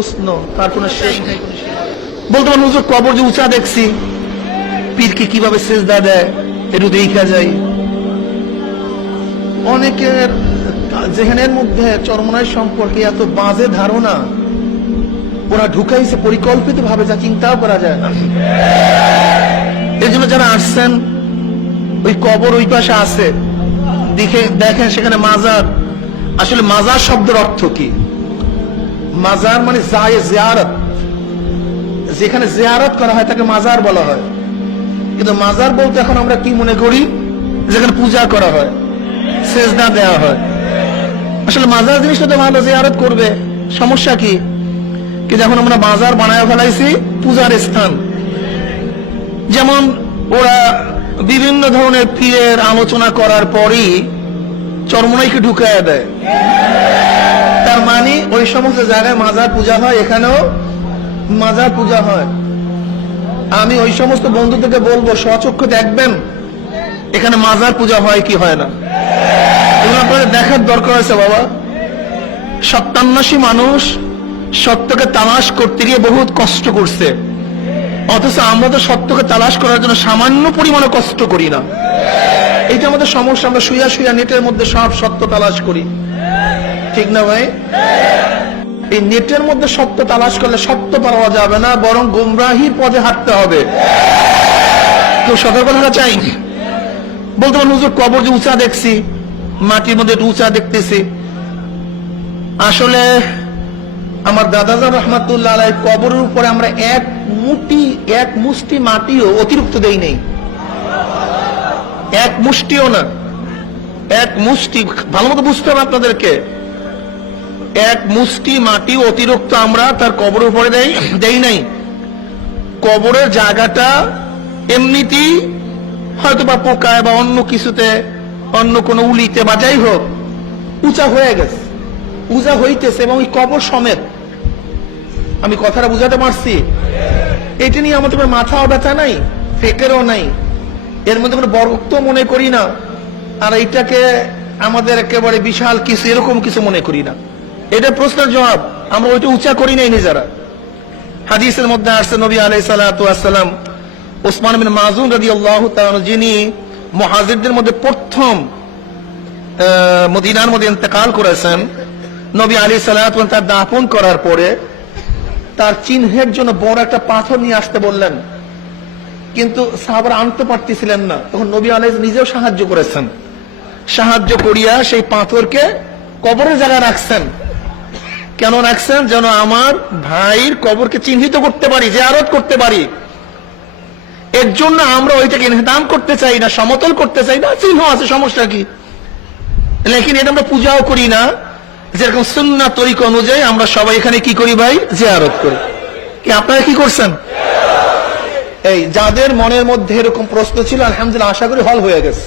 প্রশ্ন, তার শেষ। বলতে কবর যে উঁচা দেখছি, পীরকে কীভাবে দেয়, একটু দেখা যায়। অনেকের যেখানের মধ্যে চরমনায় সম্পর্কে এত বাজে ধারণা, ওরা ঢুকাইছে পরিকল্পিত ভাবে যা চিন্তাও করা যায় না। এই জন্য যারা আসছেন, ওই কবর ওই পাশে আছে, দেখে দেখেন সেখানে মাজার। আসলে মাজার শব্দের অর্থ কি? মাজার মানে জিয়ারত। যেখানে জিয়ারত করা হয়, তাকে মাজার বলা হয়। কিন্তু মাজার বলতে এখন আমরা কি মনে করি? যেখানে পূজা করা হয়, সেজদা দেওয়া হয়। আসলে মাজার জিনিসটা তো ভালো জিয়ারত করবে। সমস্যা কি? কি যখন আমরা মাজার বানায় ফেলাইছি, পূজার স্থান। যেমন ওরা বিভিন্ন ধরনের পীরের আলোচনা করার পরই চরমনাইকে ঢুকায় দেয়। ওই সমস্ত জায়গায় মাজার পূজা হয়, এখানেও মাজার পূজা হয়। আমি ওই সমস্ত বন্ধুদেরকে বলব, স্বচক্ষে দেখবেন, এখানে মাজার পূজা হয় কি হয় না। আপনাদের দেখার দরকার আছে বাবা। সত্যান্বেষী মানুষ সত্যকে তালাশ করতে গিয়ে বহুত কষ্ট করছে। অথচ আমরা তো সত্যকে তালাশ করার জন্য সামান্য পরিমাণে কষ্ট করি না। এটা আমাদের সমস্যা, আমরা শুয়া শুয়া নেটের মধ্যে সব সত্য তালাশ করি। ঠিক না ভাই? এই নেটের মধ্যে সত্য তালাশ করলে সত্য পাওয়া যাবে না, বরং গুমরাহির পথে হাঁটতে হবে। কেউ সতর্ক থাকা চাই বলতে পারেন, হুজুর, কবর যে উঁচা দেখছি, মাটির মধ্যে উঁচা দেখতেছি। আসলে আমার দাদাজান রহমাতুল্লাহ আলাই কবরের উপরে আমরা এক মুটি, এক মুষ্টি মাটিও অতিরিক্ত দেই নেই। এক মুষ্টিও না। এক মুষ্টি, ভালো মতো বুঝতে হবে আপনাদেরকে। এক মুষ্টি মাটি অতিরিক্ত আমরা তার কবরের উপরে দেই দেই নাই। কবরের জায়গাটা এমনিতেই হয়তো বা পোকায় বা অন্য কিছুতে, অন্য কোনো উলিতে বা যাই হোক, উঁচা হয়ে গেছে। উঁচা হইতেছে এবং ওই কবর সমেত। আমি কথাটা বুঝাতে পারছি? এটা নিয়ে আমাদের মাথাও ব্যথা নাই, ফেকেরও নাই। এর মধ্যে কোনো বরক্ত মনে করি না, আর এইটাকে আমাদের একেবারে বিশাল কিছু, এরকম কিছু মনে করি না। এটা প্রশ্নের জবাব। আমরা ওইটা উঁচা করি নাই নিজেরা। হাদিসের মধ্যে আসছে, নবী আলাই সালাম ওসমান বিন মাজুন রাদি আল্লাহ যিনি মহাজিরদের মধ্যে প্রথম মদিনার মধ্যে ইন্তেকাল করেছেন, নবী আলী সালাত তার দাপন করার পরে তার চিহ্নের জন্য বড় একটা পাথর নিয়ে আসতে বললেন। কিন্তু সাহাবারা আনতে পারতেছিলেন না। তখন নবী আলাই নিজেও সাহায্য করেছেন। সাহায্য করিয়া সেই পাথরকে কবরের জায়গায় রাখছেন। কেন রাখছেন? যেন আমার ভাইয়ের কবরকে চিহ্নিত করতে পারি যে আরত করতে পারি। এর জন্য আমরা ওইটাকে দান করতে চাই না, সমতল করতে চাই না। চিহ্ন আছে, সমস্যা কি? লেকিন এটা আমরা পূজাও করি না। যেরকম সুন্না তরিক অনুযায়ী আমরা সবাই এখানে কি করি ভাই? জিয়ারত করি। কি আপনারা কি করছেন? এই যাদের মনের মধ্যে এরকম প্রশ্ন ছিল, আলহামদুলিল্লাহ, আশা করি হল হয়ে গেছে।